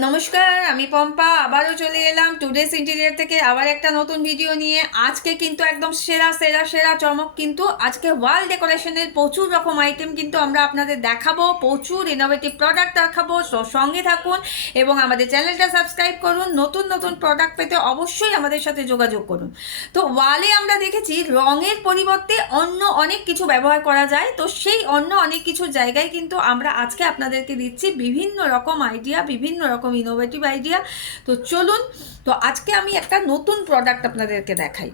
নমস্কার, আমি পম্পা আবারও চলে এলাম টুডেস ইন্টেরিয়র থেকে আবার একটা নতুন ভিডিও নিয়ে। আজকে কিন্তু একদম সেরা সেরা সেরা চমক, কিন্তু আজকে ওয়াল ডেকোরেশনের প্রচুর রকম আইটেম কিন্তু আমরা আপনাদের দেখাবো, প্রচুর ইনোভেটিভ প্রোডাক্ট দেখাবো। সঙ্গে থাকুন এবং আমাদের চ্যানেলটা সাবস্ক্রাইব করুন। নতুন নতুন প্রোডাক্ট পেতে অবশ্যই আমাদের সাথে যোগাযোগ করুন। তো ওয়ালে আমরা দেখেছি রঙের পরিবর্তে অন্য অনেক কিছু ব্যবহার করা যায়, তো সেই অন্য অনেক কিছু জায়গায় কিন্তু আমরা আজকে আপনাদেরকে দিচ্ছি বিভিন্ন রকম আইডিয়া, বিভিন্ন রকম ইনোভেটিভ আইডিয়া। তো চলুন, তো আজকে আমি একটা নতুন প্রোডাক্ট আপনাদেরকে দেখাই।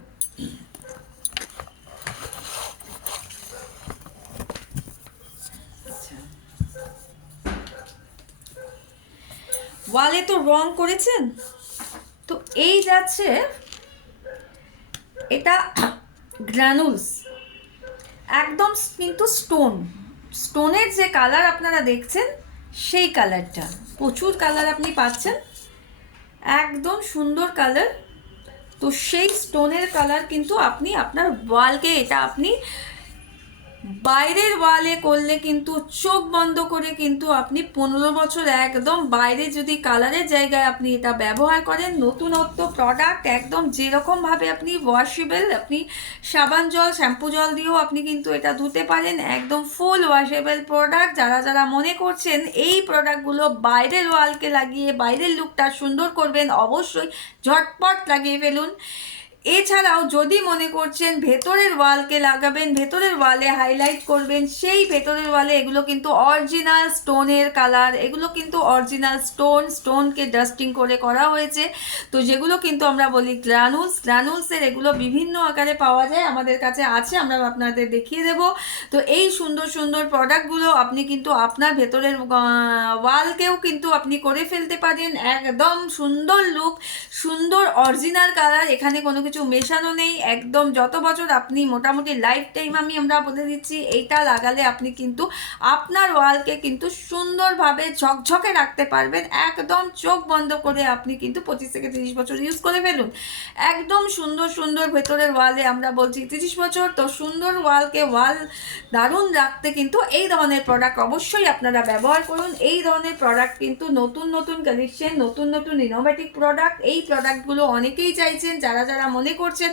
ওয়ালে তো রং করেছেন, তো এই যাচ্ছে এটা গ্রানুলস, একদম কিন্তু স্টোনের যে কালার আপনারা দেখছেন সেই কালারটা, প্রচুর কালার আপনি পাচ্ছেন, একদম সুন্দর কালার। তো সেই স্টোনের কালার কিন্তু আপনি আপনার ওয়ালকে, এটা আপনি বাইরের ওয়ালে করলে কিন্তু চোখ বন্ধ করে কিন্তু আপনি 15 বছর একদম বাইরে যদি কালারের জায়গায় আপনি এটা ব্যবহার করেন, নতুনত্ব প্রোডাক্ট একদম যেরকমভাবে আপনি ওয়াশেবল, আপনি সাবান জল শ্যাম্পু জল দিয়েও আপনি কিন্তু এটা ধুতে পারেন, একদম ফুল ওয়াশেবল প্রোডাক্ট। যারা যারা মনে করছেন এই প্রোডাক্টগুলো বাইরের ওয়ালকে লাগিয়ে বাইরের লুকটা সুন্দর করবেন, অবশ্যই ঝটপট লাগিয়ে ফেলুন। এছাড়াও যদি মনে করছেন ভেতরের ওয়ালকে লাগাবেন, ভেতরের ওয়ালে হাইলাইট করবেন, সেই ভেতরের ওয়ালে এগুলো কিন্তু অরিজিনাল স্টোনের কালার, এগুলো কিন্তু অরিজিনাল স্টোনকে ডাস্টিং করে করা হয়েছে। তো যেগুলো কিন্তু আমরা বলি গ্রানুলসের এগুলো বিভিন্ন আকারে পাওয়া যায়, আমাদের কাছে আছে, আমরা আপনাদের দেখিয়ে দেব। তো এই সুন্দর সুন্দর প্রোডাক্টগুলো আপনি কিন্তু আপনার ভেতরের ওয়ালকেও কিন্তু আপনি করে ফেলতে পারেন, একদম সুন্দর লুক, সুন্দর অরিজিনাল কালার, এখানে কোনো কিছু মেশানো নেই, একদম যত বছর আপনি মোটামুটি লাইফ টাইম আমরা বলে দিচ্ছি এইটা লাগালে আপনি কিন্তু আপনার ওয়ালকে কিন্তু সুন্দরভাবে ঝকঝকে রাখতে পারবেন, একদম চোখ বন্ধ করে আপনি কিন্তু 25 থেকে 30 বছর ইউজ করে ফেলুন। একদম সুন্দর সুন্দর ভেতরের ওয়ালে আমরা বলছি 30 বছর, তো সুন্দর ওয়াল দারুণ রাখতে কিন্তু এই ধরনের প্রোডাক্ট অবশ্যই আপনারা ব্যবহার করুন। এই ধরনের প্রোডাক্ট কিন্তু নতুন নতুন কালেকশন, নতুন নতুন ইনোভেটিভ প্রোডাক্ট, এই প্রোডাক্টগুলো অনেকেই চাইছেন। যারা যারা মনে করছেন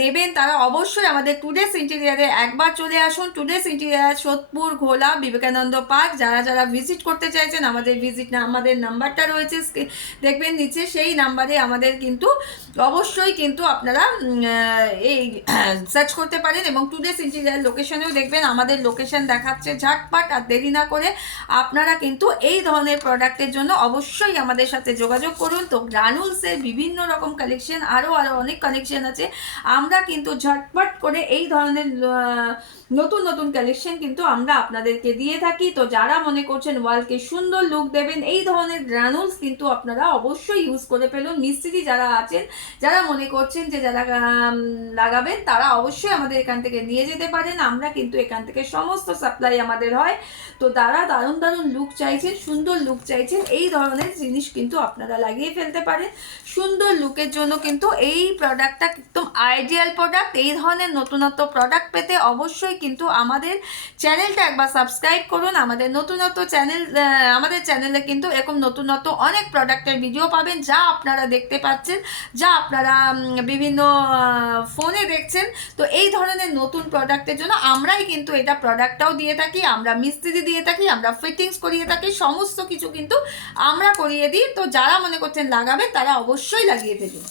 নেবেন তারা অবশ্যই আমাদের টুডেস ইন্টেরিয়ারে একবার চলে আসুন। টুডেস ইন্টেরিয়ার সোদপুর ঘোলা বিবেকানন্দ পার্ক। যারা যারা ভিজিট করতে চাইছেন আমাদের নাম্বারটা রয়েছে দেখবেন নিচে, সেই নাম্বারে আমাদের কিন্তু অবশ্যই কিন্তু আপনারা এই সার্চ করতে পারেন এবং টুডেস ইন্টেরিয়ার লোকেশনেও দেখবেন আমাদের লোকেশন দেখাচ্ছে। ঝটপট আর দেরি না করে আপনারা কিন্তু এই ধরনের প্রোডাক্টের জন্য অবশ্যই আমাদের সাথে যোগাযোগ করুন। তো গ্রানুলসের বিভিন্ন রকম কালেকশন, আরও অনেক কালেকশন আছে, আমরা কিন্তু ঝটপট করে এই ধরনের নতুন নতুন কালেকশন কিন্তু আমরা আপনাদেরকে দিয়ে থাকি। তো যারা মনে করছেন ওয়ালকে সুন্দর লুক দেবেন, এই ধরনের গ্রানুলস কিন্তু আপনারা অবশ্যই ইউজ করে ফেলুন। মিস্ত্রি যারা আছেন, যারা মনে করছেন যে যারা লাগাবেন, তারা অবশ্যই আমাদের এখান থেকে নিয়ে যেতে পারেন। আমরা কিন্তু এখান থেকে সমস্ত সাপ্লাই আমাদের হয়। তো যারা দারুণ দারুণ লুক চাইছেন, সুন্দর লুক চাইছেন, এই ধরনের জিনিস কিন্তু আপনারা লাগিয়ে ফেলতে পারেন। সুন্দর লুকের জন্য কিন্তু এই প্রোডাক্টটা একদম আইডিয়াল প্রোডাক্ট। এই ধরনের নতুনত্ব প্রোডাক্ট পেতে অবশ্যই কিন্তু আমাদের চ্যানেলটা একবার সাবস্ক্রাইব করুন। আমাদের আমাদের চ্যানেলে কিন্তু এরকম নতুনত্ব অনেক প্রোডাক্টের ভিডিও পাবেন, যা আপনারা দেখতে পাচ্ছেন, যা আপনারা বিভিন্ন ফোনে দেখছেন। তো এই ধরনের নতুন প্রোডাক্টের জন্য আমরাই কিন্তু এটা প্রোডাক্টটাও দিয়ে থাকি, আমরা মিস্ত্রি দিয়ে থাকি, আমরা ফিটিংস করিয়ে থাকি, সমস্ত কিছু কিন্তু আমরা করিয়ে দিই। তো যারা মনে করছেন লাগাবেন তারা অবশ্যই লাগিয়ে দেবেন।